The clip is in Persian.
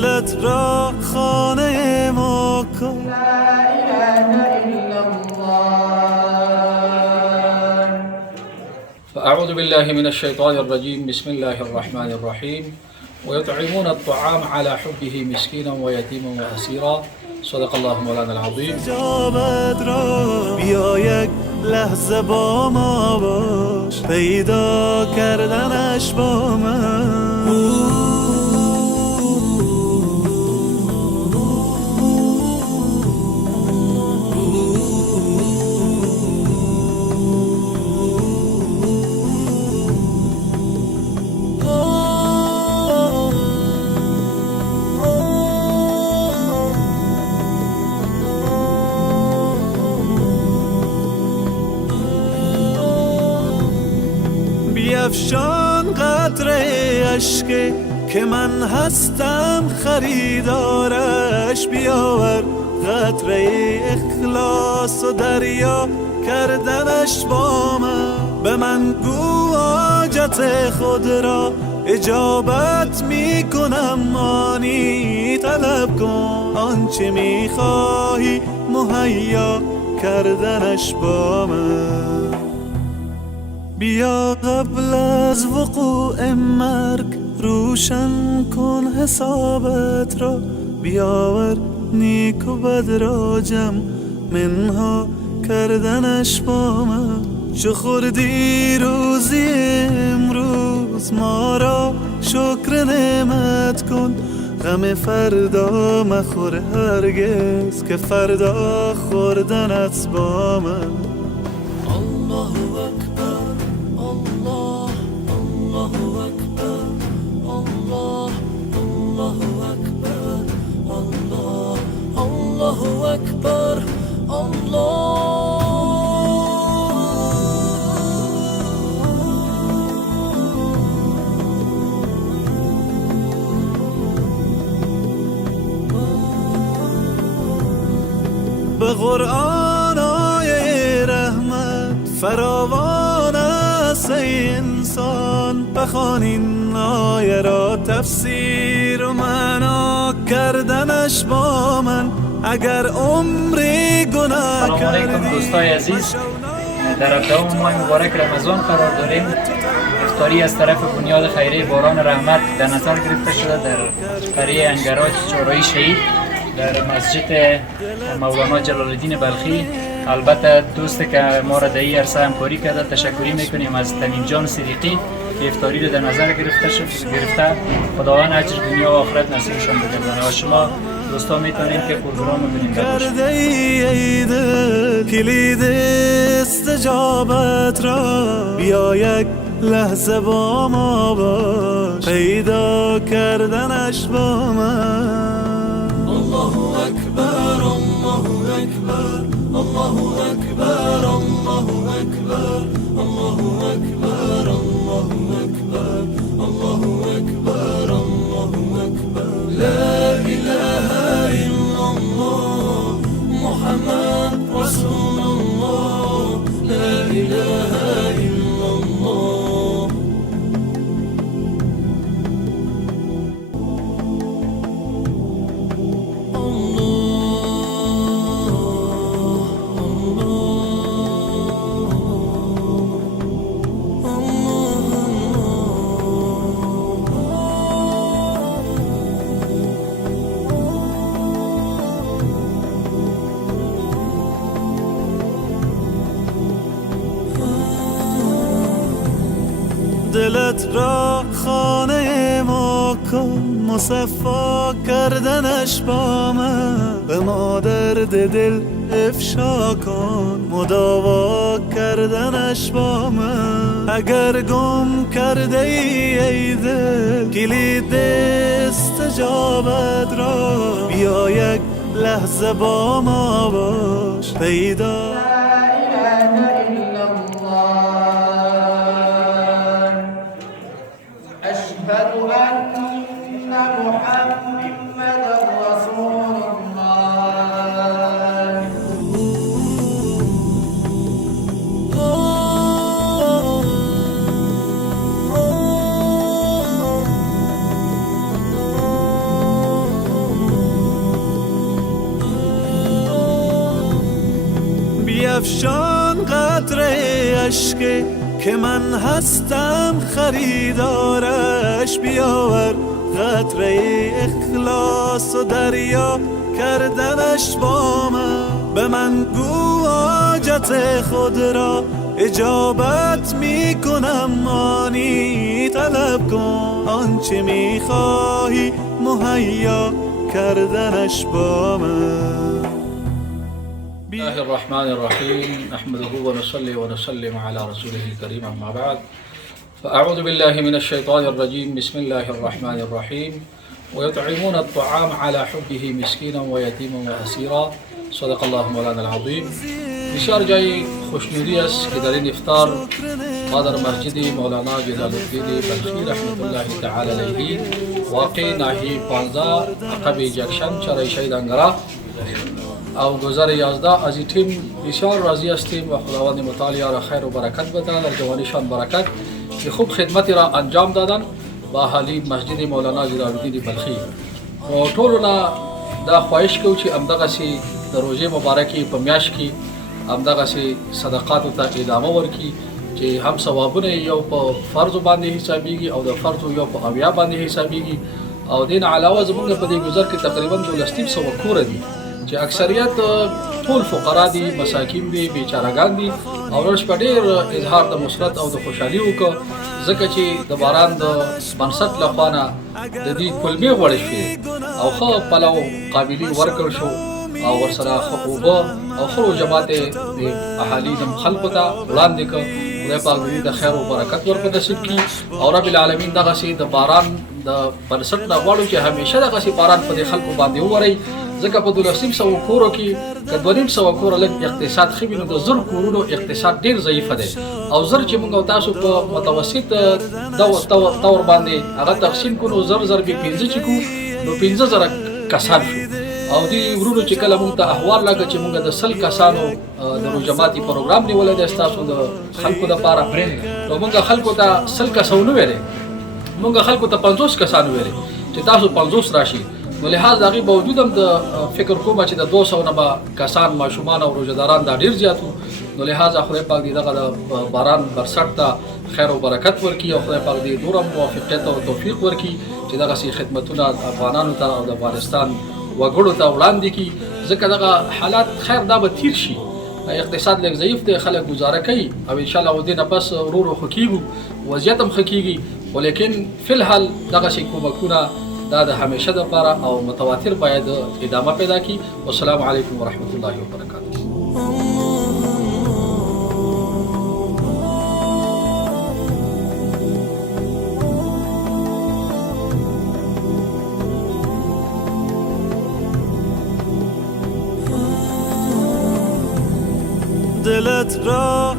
دلت را خانه ما کن. لا إله إلا الله. فأعوذ بالله من الشيطان الرجيم. بسم الله الرحمن الرحيم. ويطعمون الطعام على حبه مسكينا ويتيما وأسيرا. صدق الله مولانا العظيم. جابت را بیا یک لحظه با ما باش، پیدا کردنش با من. بیفشان قطره اشک که من هستم خریدارش، بیاور قطره اخلاص و دریا کردنش با من. به من گو حاجت خود را اجابت می کنم، آنی طلب کن آنچه می خواهی مهیا کردنش با من. بیا قبل از وقوع مرگ روشن کن حسابت را، بیاور نیک و بد را جمع منها کردنش با من. چو خوردی روزی امروز ما را شکر نعمت کن، غم فردا مخور هرگز که فردا خوردنت با من. الله اکبر، الله، الله اکبر، الله، الله اکبر، الله، الله اکبر، الله. به قرآن آیه رحمت فراوان است ای انسان، بخوان این آیه را تفسیر و معنا کردنش با من. اگر عمری گناه سلام علیکم دوستای عزیز، در ابتدا ماه مبارک رمضان قرار داریم. افطاری از طرف بنیاد خیریه باران رحمت در نظر گرفته شده در قریه انگراج چهارراهی شهید در مسجد مولانا جلال الدین بلخی. البته دوستی که ما را در این عرصه همکاری کرده تشکری میکنیم از تمیم جان صدیقی که افطاری رو در نظر گرفته. خداوند اجر دنیا و آخرت نصیبشان بگردانه. و شما دوستا میتونید که پروگرام رو ببینید. کلید استجابت را بیا یک لحظه با ما باش، پیدا کردنش با من. الله اکبر، الله اکبر، الله اکبر، الله اکبر، الله اکبر، الله اکبر، الله اکبر، الله اکبر. لا اله الا الله محمد رسول الله. لا اله الا الله. دلت را خانه ما کن، مصفا کردنش با من. به ما درد دل افشا کن، مداوا کردنش با من. اگر گم کرده ای دل کلید استجابت را، بیا یک لحظه با ما باش، پیدا. أشهد أن محمد رسول الله. بیفشان قطره اشک که من هستم خریدارش. بیاور قطره اخلاص و دریا کردنش با من. به من گو حاجت خود را اجابت میکنم، آنی طلب کن آنچه میخواهی مهیا کردنش با من. بسم الله الرحمن الرحيم نحمده ونصلي ونسلم على رسوله الكريم أما بعد فأعوذ بالله من الشيطان الرجيم بسم الله الرحمن الرحيم ويطعمون الطعام على حبه مسكينا ويتيما وأسيرا صدق الله مولانا العظيم. بسیار جای خوشنودی است که در این افطار ما در مسجد مولانا جلال الدین بلخی رحمت الله تعالی علیه واقع ناحیه 15 عقب جکشن چرای شهید انگرا او گذر 11 از این تیم بسیار راضی هستیم و خداوند متعالی را خیر و برکت بده، در جوانیشان برکت که خوب خدمتی را انجام دادن با اهالی مسجد مولانا جلال الدین بلخی. و ټولو دا خواهش کوو چې همدغسې د روژې مبارکې په میاشت کې همدغسې صدقاتو ته ادامه ورکړي چې هم ثوابونه یو په فرضو باندې حسابېږي او د فرضو یو په اویا باندې حسابېږي. او دین علاوه زمونږ په دې ګذر کې تقریبا 1200 کوره دي چې اکثریت ټول فقرا دي، مساکین دي، بیچارهګان دي. او نن شپه ډېر اظهار د مسرت او د خوشحالي وکړه ځکه چې د باران د بنسټ لخوا نه د دې کلمې غوړې شوې او ښه پلو قابلي ورکړ شو او ورسره ښه اوبه او ښه جماعت د اهالي د خلکو ته وړاندې کړ. خدای پاک دې د خیر او برکت ورپه نصیب کړي او رب العالمین دغسې د باران د بنسټ نه غواړو چې همیشه دغسې باران په دې خلکو باندې وورئ ځکه په 1200 کورو کې که 200 کوره لږ اقتصاد ښه وي نو د 1000 کورونو اقتصاد ډېر ضعیفه دی. او زر چې موږ او تاسو په متوسط طور باندې هغه تقسیم کړو نو زر به 15 چې کو نو 15000 کسان شو. او دې ورونو چې کله موږ ته احوال راکړه چې موږ د 100 کسانو د روجماتي پروګرام نیولی دی ستاسو د خلکو دپاره نو موږ خلکو ته 100 کسان ونه ویلې، موږ خلکو ته 50 کسان ویلې چې تاسو 50 راشي. نو لحاظ د هغې باوجود هم د فکر کومه چې د 200 نه به کسان ماشومان او روژهداران دا ډېر زیات وو. نو لحاظه خدای پاک دې دغه د باران بنسټ ته خیر او برکت ورکړي او خدای پاک دې نور هم موافقیت او توفیق ورکړي چې دغسې خدمتونه افغانانو ته او د افغانستان وګړو ته وړاندې کړي ځکه دغه حالات خیر دا به تیر شي. اقتصاد لږ ضعیف دی، خلک ګزاره کوي او انشاءالله و دې نه پس ورو ورو ښه کېږو، وضعیت هم ښه کېږي. خو لیکن فی الحال دغسې کومکونه دا د همیشه دپاره او متواتر باید ادامه پیدا کړي. والسلام علیکم ورحمة الله وبرکاته. دلت را